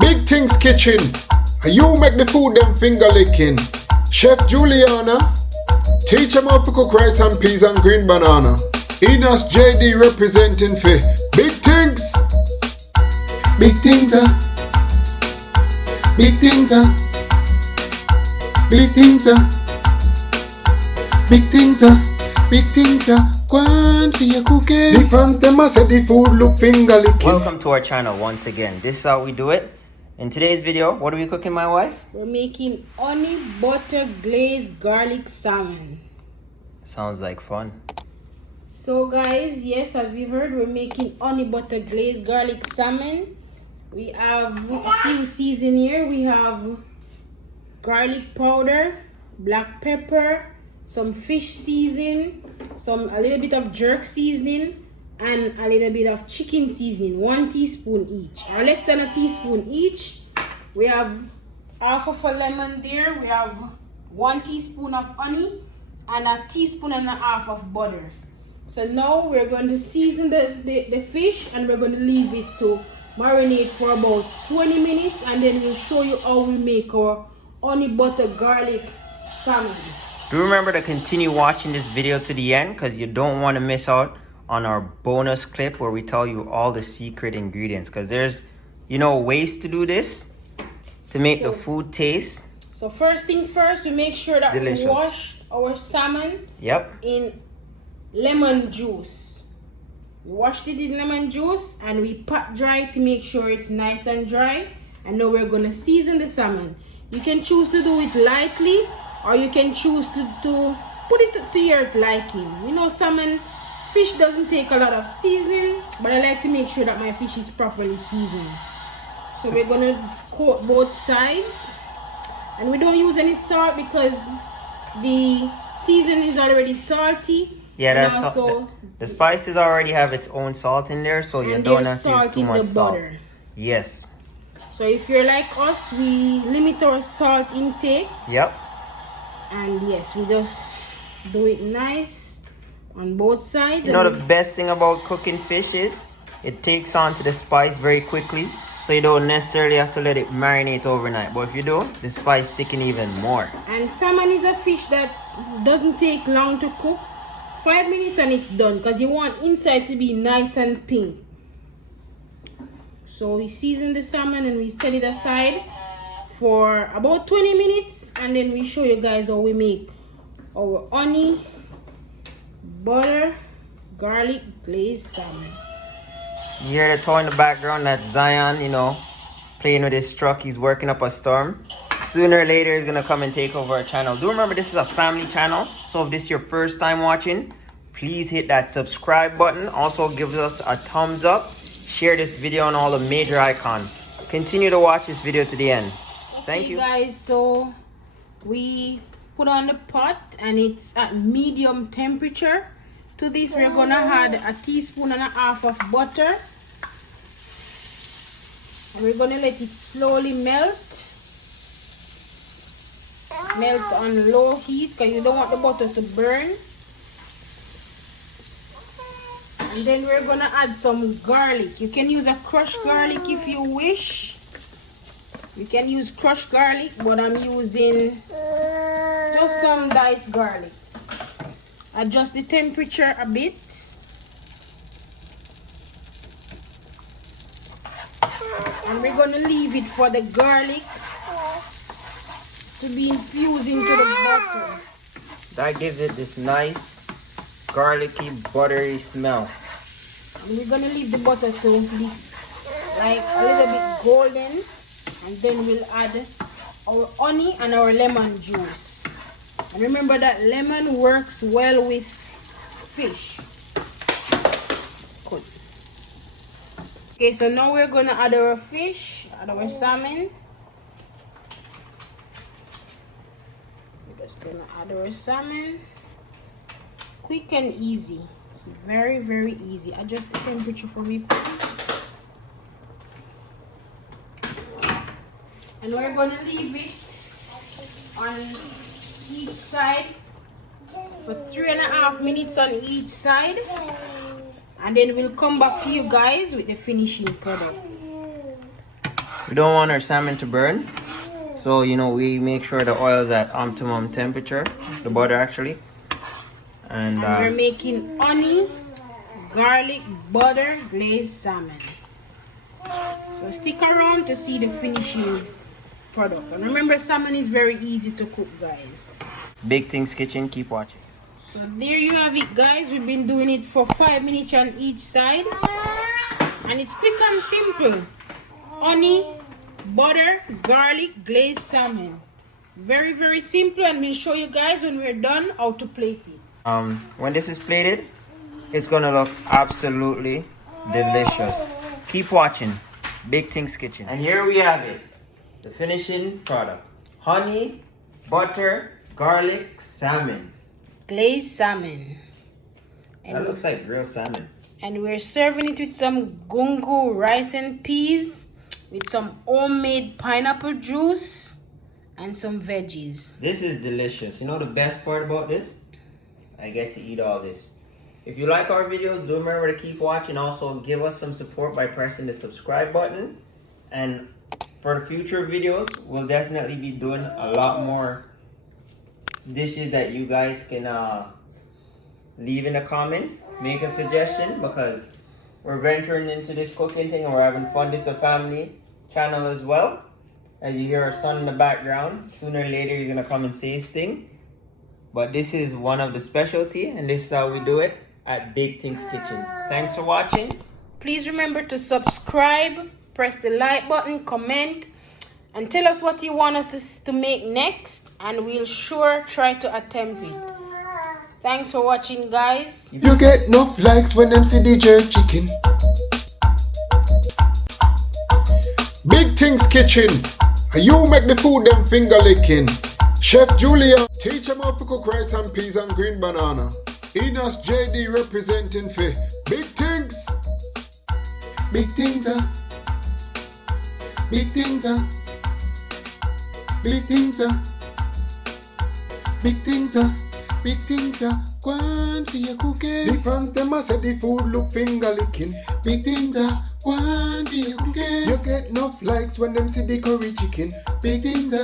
Big Things Kitchen. You make the food them finger licking. Chef Juliana. Teach them how to cook rice and peas and green banana. Enos JD representing for Big Things. Big Things Big Things Big Things Big Things Big Things Go on for your cooking. The fans them a say the food look finger licking. Welcome to our channel once again. This is how we do it. In today's video, what are we cooking, my wife? We're making honey butter glazed garlic salmon. Sounds like fun. So guys, yes, have you heard, we're making honey butter glazed garlic salmon. We have a few seasons here. We have garlic powder, black pepper, some fish seasoning, a little bit of jerk seasoning, and a little bit of chicken seasoning, 1 teaspoon each, or less than a teaspoon each. We have half of a lemon there. We have 1 teaspoon of honey and a teaspoon and a half of butter. So now we're going to season the fish, and we're going to leave it to marinate for about 20 minutes, and then we'll show you how we make our honey butter garlic salmon. Do remember to continue watching this video to the end, because you don't want to miss out on our bonus clip where we tell you all the secret ingredients, because there's ways to do this to make the food taste. So first thing first, we make sure that delicious. We wash our salmon in lemon juice. We washed it in lemon juice and we pat dry to make sure it's nice and dry. And now we're gonna season the salmon. You can choose to do it lightly, or you can choose to put it to your liking. Salmon fish doesn't take a lot of seasoning, but I like to make sure that my fish is properly seasoned. So we're gonna coat both sides, and we don't use any salt because the seasoning is already salty. Yeah, the spices already have its own salt in there, so you don't have to use too much salt. Yes. So if you're like us, we limit our salt intake. Yep. And yes, we just do it nice on both sides. The best thing about cooking fish is it takes on to the spice very quickly, so you don't necessarily have to let it marinate overnight. But if you do, the spice sticking even more. And salmon is a fish that doesn't take long to cook. 5 minutes and it's done, because you want inside to be nice and pink. So we season the salmon and we set it aside for about 20 minutes, and then we show you guys how we make our honey butter garlic glazed salmon. You hear the toy in the background? That's Zion, playing with his truck. He's working up a storm. Sooner or later, he's gonna come and take over our channel. Do remember, this is a family channel, so if this is your first time watching, please hit that subscribe button. Also, give us a thumbs up. Share this video on all the major icons. Continue to watch this video to the end. Thank you, guys. So we put on the pot, and it's at medium temperature. To this, we're gonna add a teaspoon and a half of butter, and we're gonna let it slowly melt on low heat, because you don't want the butter to burn. And then we're gonna add some garlic. You can use a crushed garlic if you wish. You can use crushed garlic, but I'm using just some diced garlic. Adjust the temperature a bit. And we're gonna leave it for the garlic to be infused into the butter. That gives it this nice garlicky buttery smell. And we're gonna leave the butter to be like a little bit golden, and then we'll add our honey and our lemon juice. And remember that lemon works well with fish. Good. Okay, so now we're gonna add our fish, add our salmon. We're just gonna add our salmon. Quick and easy. It's very, very easy. Adjust the temperature for me, please. And we're gonna leave it on each side for 3.5 minutes on each side, and then we'll come back to you guys with the finishing product. We don't want our salmon to burn. So, you know, we make sure the oil is at optimum temperature, the butter actually. And we're making honey, garlic, butter, glazed salmon. So stick around to see the finishing product. And remember, salmon is very easy to cook, guys. Big Things Kitchen, keep watching. So there you have it, guys. We've been doing it for 5 minutes on each side. And it's quick and simple. Honey, butter, garlic, glazed salmon. Very, very simple, and we'll show you guys when we're done how to plate it. When this is plated, it's gonna look absolutely delicious. Keep watching Big Things Kitchen. And here we have it, the finishing product: honey, butter, garlic, salmon. Glazed salmon. And That looks like real salmon. And we're serving it with some gungo rice and peas, with some homemade pineapple juice and some veggies. This is delicious. You know the best part about this? I get to eat all this. If you like our videos, do remember to keep watching. Also, give us some support by pressing the subscribe button. And for the future videos, we'll definitely be doing a lot more dishes that you guys can leave in the comments. Make a suggestion, because we're venturing into this cooking thing and we're having fun. This is a family channel as well. As you hear our son in the background, sooner or later he's gonna come and say his thing. But this is one of the specialty, and this is how we do it at Big Things Kitchen. Thanks for watching. Please remember to subscribe, press the like button, comment, and tell us what you want us to make next, and we'll sure try to attempt it. Thanks for watching, guys. You get enough likes when them see the jerk chicken. Big Things Kitchen. You make the food them finger licking. Chef Julia, teach them how to cook rice and peas and green banana. Enos JD representing for Big Things. Big Things, Big Things, Big Things, Big Things, Big Things, go on for your cooking. The fans them a say the food look finger licking. Big Things, go on for your cooking. You get enough likes when them see the curry chicken. Big Things,